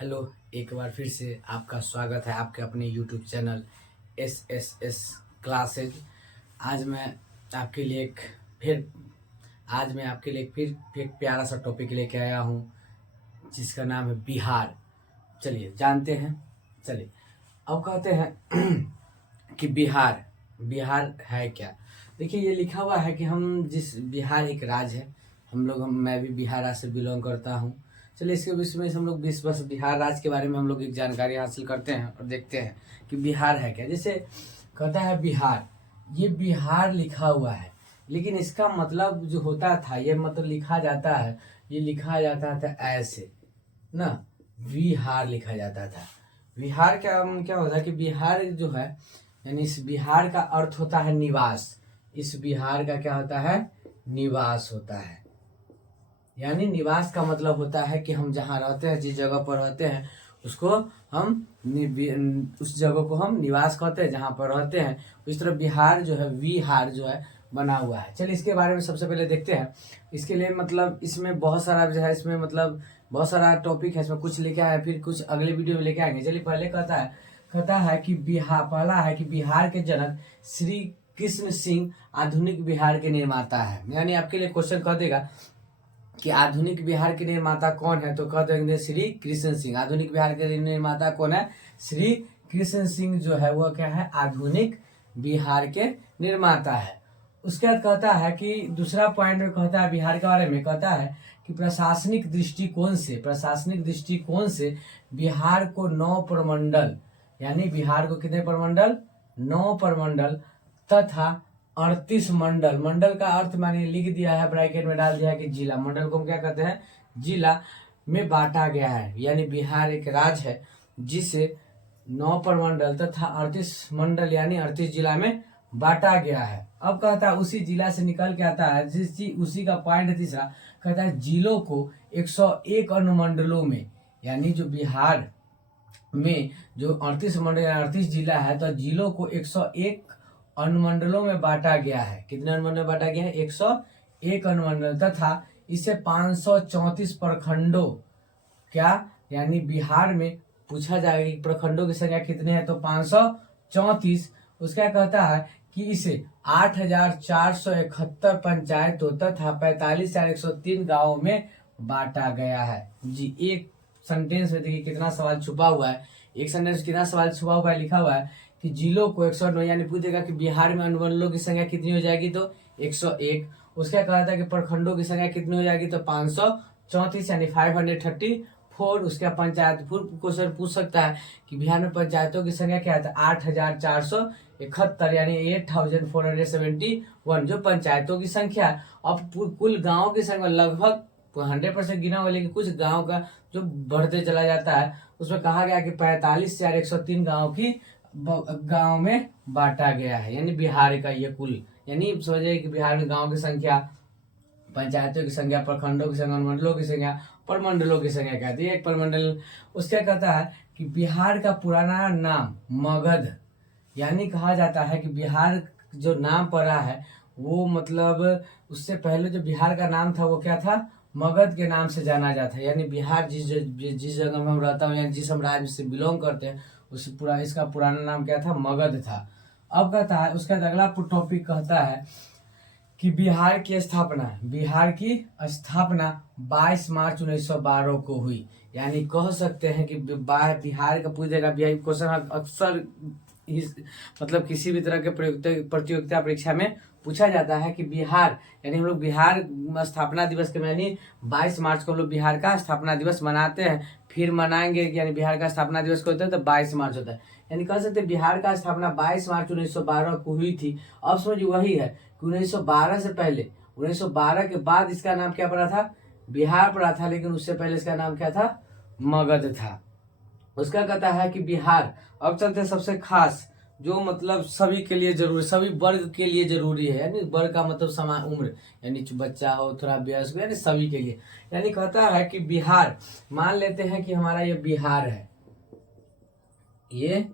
Hello. एक बार फिर से आपका स्वागत है आपके अपने यूट्यूब चैनल एस क्लासेज। आज मैं आपके लिए एक फिर आज मैं आपके लिए फिर एक प्यारा सा टॉपिक लेके आया हूँ जिसका नाम है बिहार। चलिए जानते हैं। चलिए अब कहते हैं कि बिहार बिहार है क्या। देखिए ये लिखा हुआ है कि हम जिस बिहार एक राज्य है। मैं भी बिहार राज्य से बिलोंग करता हूँ। चलिए इसके विषय में हम लोग बस बिहार राज्य के बारे में हम लोग एक जानकारी हासिल करते हैं और देखते हैं कि बिहार है क्या। जैसे कहता है बिहार, ये बिहार लिखा हुआ है लेकिन इसका मतलब जो होता था ये मतलब लिखा जाता है, ये लिखा जाता था ऐसे ना, विहार लिखा जाता था। विहार क्या क्या होता है कि बिहार जो है यानी इस बिहार का अर्थ होता है निवास। इस बिहार का क्या होता है? निवास होता है। यानी निवास का मतलब होता है कि हम जहाँ रहते हैं, जिस जगह पर रहते हैं उसको हम उस जगह को हम निवास कहते हैं, जहाँ पर रहते हैं। इस तरह बिहार जो है विहार जो है बना हुआ है। चलिए इसके बारे में सबसे पहले देखते हैं। इसके लिए मतलब इसमें बहुत सारा जो है, इसमें मतलब बहुत सारा टॉपिक है। इसमें कुछ लेके आए फिर कुछ अगले वीडियो में लेके आएंगे। चलिए पहले कहता है कि बिहार, पहला है कि बिहार के जनक श्री कृष्ण सिंह आधुनिक बिहार के निर्माता है। यानी आपके लिए क्वेश्चन कह देगा कि आधुनिक बिहार के निर्माता कौन है, तो कह देंगे श्री कृष्ण सिंह। आधुनिक बिहार के निर्माता कौन है? श्री कृष्ण सिंह जो है वह क्या है? आधुनिक बिहार के निर्माता है। उसके बाद कहता है कि दूसरा पॉइंट में कहता है बिहार के बारे में, कहता है कि प्रशासनिक दृष्टिकोण से बिहार को 9 प्रमंडल, यानी बिहार को कितने प्रमंडल? 9 प्रमंडल तथा 38 मंडल। मंडल का अर्थ मैंने लिख दिया है, ब्रैकेट में डाल दिया है कि जिला। मंडल को हम क्या कहते हैं? जिला में बांटा गया है। यानी बिहार एक राज्य है जिसे 9 प्रमंडल तथा 38 मंडल यानी 38 जिला में बांटा गया है। अब कहता है उसी जिला से निकल के आता है उसी का पॉइंट तीसरा कहता है जिलों को 101 अनुमंडलों में, यानी जो बिहार में जो 38 मंडल या 38 जिला है तो जिलों को 101 अनुमंडलों में बांटा गया है। कितने अनुमंडल में बांटा गया है? 101 अनुमंडल तथा इसे 534 प्रखंडों, क्या यानी बिहार में पूछा जाएगा कि प्रखंडों की संख्या कितने हैं, तो 534। उसका कहता है कि इसे 8,471 पंचायतों तथा 45,103 गांवों में बांटा गया है। जी एक सेंटेंस में देखिए कितना सवाल छुपा हुआ है। एक सेंटेंस कितना सवाल छुपा हुआ है, लिखा हुआ है कि जिलों को 109, यानी पूछेगा कि बिहार में अनुमंडलों की संख्या कितनी हो जाएगी, तो 101। उसका कहा था कि प्रखंडों की संख्या कितनी हो जाएगी, तो 534 यानी 534। उसका पंचायत क्वेश्चन पूछ सकता है कि बिहार में पंचायतों की संख्या क्या है, 8,471 यानी 8,471 जो पंचायतों की संख्या है। अब कुल गाँव की संख्या लगभग 100% गिना हुआ, लेकिन कुछ गाँव का जो बढ़ते चला जाता है उसमें कहा गया कि 45,103 गांव में बांटा गया है। यानी बिहार का ये कुल, यानी समझिए कि बिहार में गांव की संख्या, पंचायतों की संख्या, प्रखंडों की संख्या, मंडलों की संख्या, प्रमंडलों की संख्या कहती है एक प्रमंडल। उसका कहता है कि बिहार का पुराना नाम मगध, यानी कहा जाता है कि बिहार जो नाम पड़ा है वो मतलब उससे पहले जो बिहार का नाम था वो क्या था? मगध के नाम से जाना जाता है। यानी बिहार जिस जगह में हम रहता हूँ यानी जिस हम राज्य से बिलोंग करते हैं उस इसका पुराना नाम क्या था? मगध था। अब कहता है उसका अगला टॉपिक कहता है कि बिहार की स्थापना 22 मार्च 1912 को हुई। यानी कह सकते हैं कि बिहार का पूछेगा, बिहार क्वेश्चन अक्सर मतलब किसी भी तरह के प्रतियोगिता परीक्षा में पूछा जाता है कि बिहार, यानी हम लोग बिहार स्थापना दिवस के यानी 22 मार्च को हम लोग बिहार का स्थापना दिवस मनाते हैं, फिर मनाएंगे। यानी बिहार का स्थापना दिवस को होता है तो 22 मार्च होता है। यानी कह सकते हैं बिहार का स्थापना 22 मार्च 1912 को हुई थी। अब समझ वही है कि 1912 से पहले, 1912 के बाद इसका नाम क्या पड़ा था? बिहार पड़ा था, लेकिन उससे पहले इसका नाम क्या था? मगध था। उसका कहता है कि बिहार, अब चलते हैं सबसे खास जो मतलब सभी के लिए जरूरी, सभी वर्ग के लिए जरूरी है। यानी वर्ग का मतलब समान उम्र, यानी बच्चा हो थोड़ा वयस्क हो, यानी सभी के लिए। यानी कहता है कि बिहार, मान लेते हैं कि हमारा ये बिहार है, ये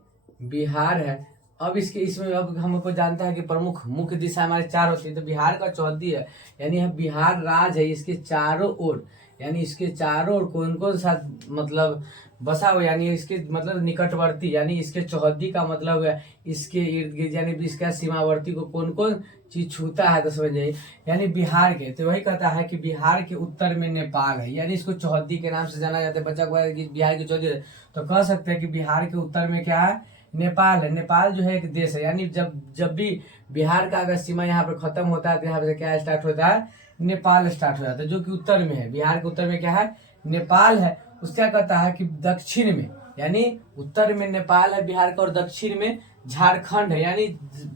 बिहार है। अब इसमें अब हमको जानता है कि प्रमुख मुख्य दिशा हमारे 4 होती है, तो बिहार का चौथी है। यानी बिहार राज्य है, इसके चारों ओर यानी इसके चारों ओर कौन कौन सा मतलब बसा हुआ, यानी इसके मतलब निकटवर्ती, यानी इसके चौहद्दी का मतलब है इसके इर्द गिर्द, यानी इसका सीमावर्ती को कौन कौन चीज छूता है तो समझिए। यानी बिहार के, तो वही कहता है कि बिहार के उत्तर में नेपाल है, यानी इसको चौहद्दी के नाम से जाना जाता है। बच्चा को कि बिहार की चौहद्दी, तो कह सकते हैं कि बिहार के उत्तर में क्या है, नेपाल है। नेपाल जो है एक देश है, यानी जब भी बिहार का अगर सीमा यहाँ पर खत्म होता है तो यहाँ पे क्या स्टार्ट होता है, नेपाल स्टार्ट हो जाता है, जो कि उत्तर में है। बिहार के उत्तर में क्या है, नेपाल है। उसका कहता है कि दक्षिण में, यानी उत्तर में नेपाल है बिहार का और दक्षिण में झारखंड है, यानी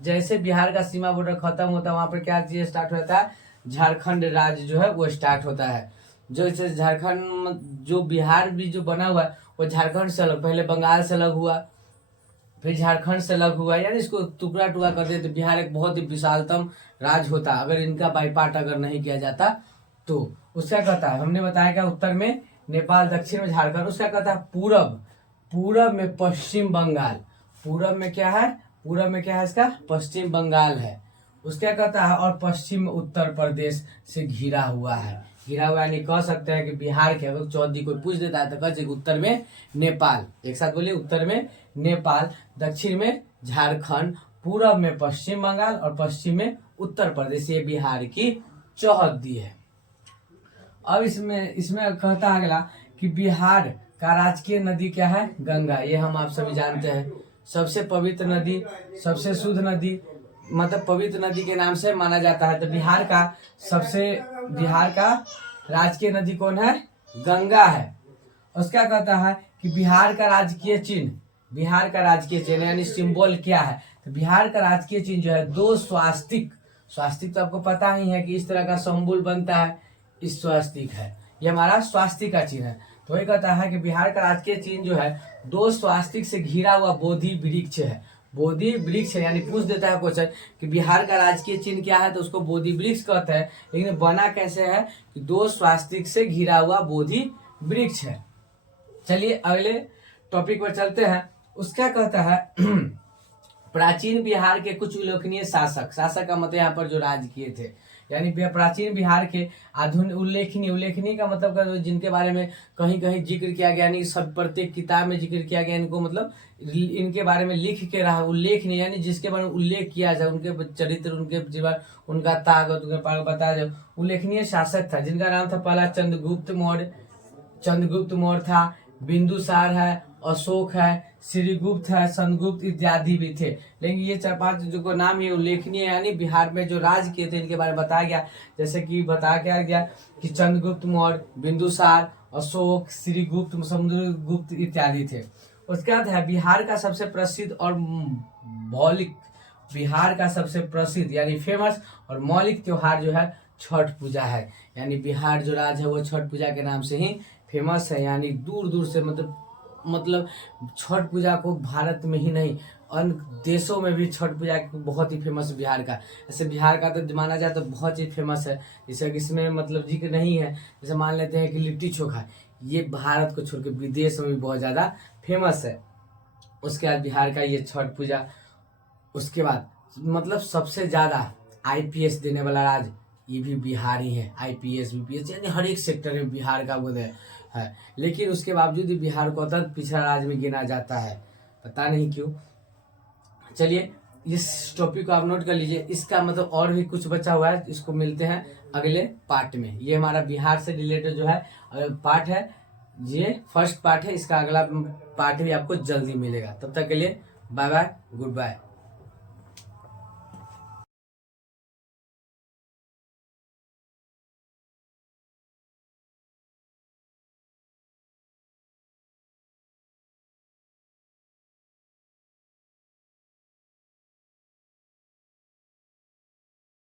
जैसे बिहार का सीमा बॉर्डर खत्म होता है वहां पर क्या चीज स्टार्ट होता है, झारखंड राज्य जो है वो स्टार्ट होता है। जो इसे झारखंड, जो बिहार भी जो बना हुआ है वो झारखंड से अलग, पहले बंगाल से अलग हुआ, फिर झारखंड से अलग हुआ, यानी इसको टुकड़ा टुकड़ा कर दे तो बिहार एक बहुत ही विशालतम राज्य होता अगर इनका बाईपार्ट अगर नहीं किया जाता तो। उसका कहता है, हमने बताया क्या, उत्तर में नेपाल, दक्षिण में झारखंड। उसका कहता है पूरब, पूरब में पश्चिम बंगाल, पूरब में क्या है, पूरब में क्या है इसका, पश्चिम बंगाल है। उसका कहता है और पश्चिम में उत्तर प्रदेश से घिरा हुआ है, घिरा हुआ, यानी कह सकते हैं कि बिहार के अगर चौहद्दी कोई पूछ देता है तो कह सकते उत्तर में नेपाल, एक साथ बोलिए, उत्तर में नेपाल, दक्षिण में झारखंड, पूरब में पश्चिम बंगाल और पश्चिम में उत्तर प्रदेश। ये बिहार की चौहद्दी है। अब इसमें कहता है अगला कि बिहार का राजकीय नदी क्या है, गंगा। ये हम आप सभी जानते हैं, सबसे पवित्र नदी, सबसे शुद्ध नदी, मतलब पवित्र नदी के नाम से माना जाता है। तो बिहार का राजकीय नदी कौन है, गंगा है। उसका कहता है कि बिहार का राजकीय चिन्ह, बिहार का राजकीय चिन्ह यानी सिंबल क्या है, तो बिहार का राजकीय चिन्ह जो है दो स्वास्तिक, स्वास्तिक तो आपको पता ही है कि इस तरह का सिंबल बनता है, इस स्वास्तिक है, ये हमारा स्वास्तिक का चिन्ह है। तो वही कहता है कि बिहार का राजकीय चिन्ह जो है दो स्वास्तिक से घिरा हुआ बोधि वृक्ष है, बोधि वृक्ष है। यानी पूछ देता है क्वेश्चन कि बिहार का राजकीय चिन्ह क्या है, तो उसको बोधि वृक्ष कहते हैं, लेकिन बना कैसे है कि दो स्वास्तिक से घिरा हुआ बोधि वृक्ष है। चलिए अगले टॉपिक पर चलते हैं। उसका कहता है प्राचीन बिहार के कुछ उल्लेखनीय शासक, शासक का मतलब यहाँ पर जो राज किए थे, यानी प्राचीन बिहार के आधुनिक उल्लेखनीय, उल्लेखनीय का मतलब जिनके बारे में कहीं कहीं जिक्र किया गया, यानी सब प्रत्येक किताब में जिक्र किया गया, इनको मतलब इनके बारे में लिख के रहा, उल्लेखनीय यानी जिसके बारे में उल्लेख किया जाए, उनके चरित्र, उनके जीवन, उनका ताकत, उनके बताया जाए, उल्लेखनीय शासक था जिनका नाम था पहला चंद्रगुप्त मौर्य, चंद्रगुप्त मौर्य था, बिंदुसार है, अशोक है, श्रीगुप्त है, चंद्रगुप्त इत्यादि भी थे। लेकिन ये 4-5 जो को नाम ये उल्लेखनीय यानी बिहार में जो राज किए थे इनके बारे में बताया गया, जैसे कि बताया गया कि चंद्रगुप्त मौर्य, बिंदुसार, अशोक, श्रीगुप्त, समुद्रगुप्त इत्यादि थे। उसके बाद है बिहार का सबसे प्रसिद्ध और मौलिक, बिहार का सबसे प्रसिद्ध यानी फेमस और मौलिक त्योहार जो है छठ पूजा है, यानी बिहार जो राज्य है वो छठ पूजा के नाम से ही फेमस है। यानी दूर दूर से मतलब छठ पूजा को भारत में ही नहीं अन्य देशों में भी छठ पूजा बहुत ही फेमस बिहार का। जैसे बिहार का तो माना जाए तो बहुत ही फेमस है, जैसे इसमें मतलब जिक्र नहीं है, जैसे मान लेते हैं कि लिट्टी चोखा, ये भारत को छोड़ के विदेश में भी बहुत ज़्यादा फेमस है। उसके बाद बिहार का ये छठ पूजा, उसके बाद मतलब सबसे ज़्यादा IPS देने वाला राज्य ये भी बिहार ही है, IPS BPS यानी हर एक सेक्टर में बिहार का वो है। लेकिन उसके बावजूद भी बिहार को अत्यंत पिछड़ा राज्य में गिना जाता है, पता नहीं क्यों। चलिए इस टॉपिक को आप नोट कर लीजिए, इसका मतलब और भी कुछ बचा हुआ है, इसको मिलते हैं अगले पार्ट में। ये हमारा बिहार से रिलेटेड जो है पार्ट है, ये फर्स्ट पार्ट है, इसका अगला पार्ट भी आपको जल्दी मिलेगा। तब तक के लिए बाय बाय, गुड बाय।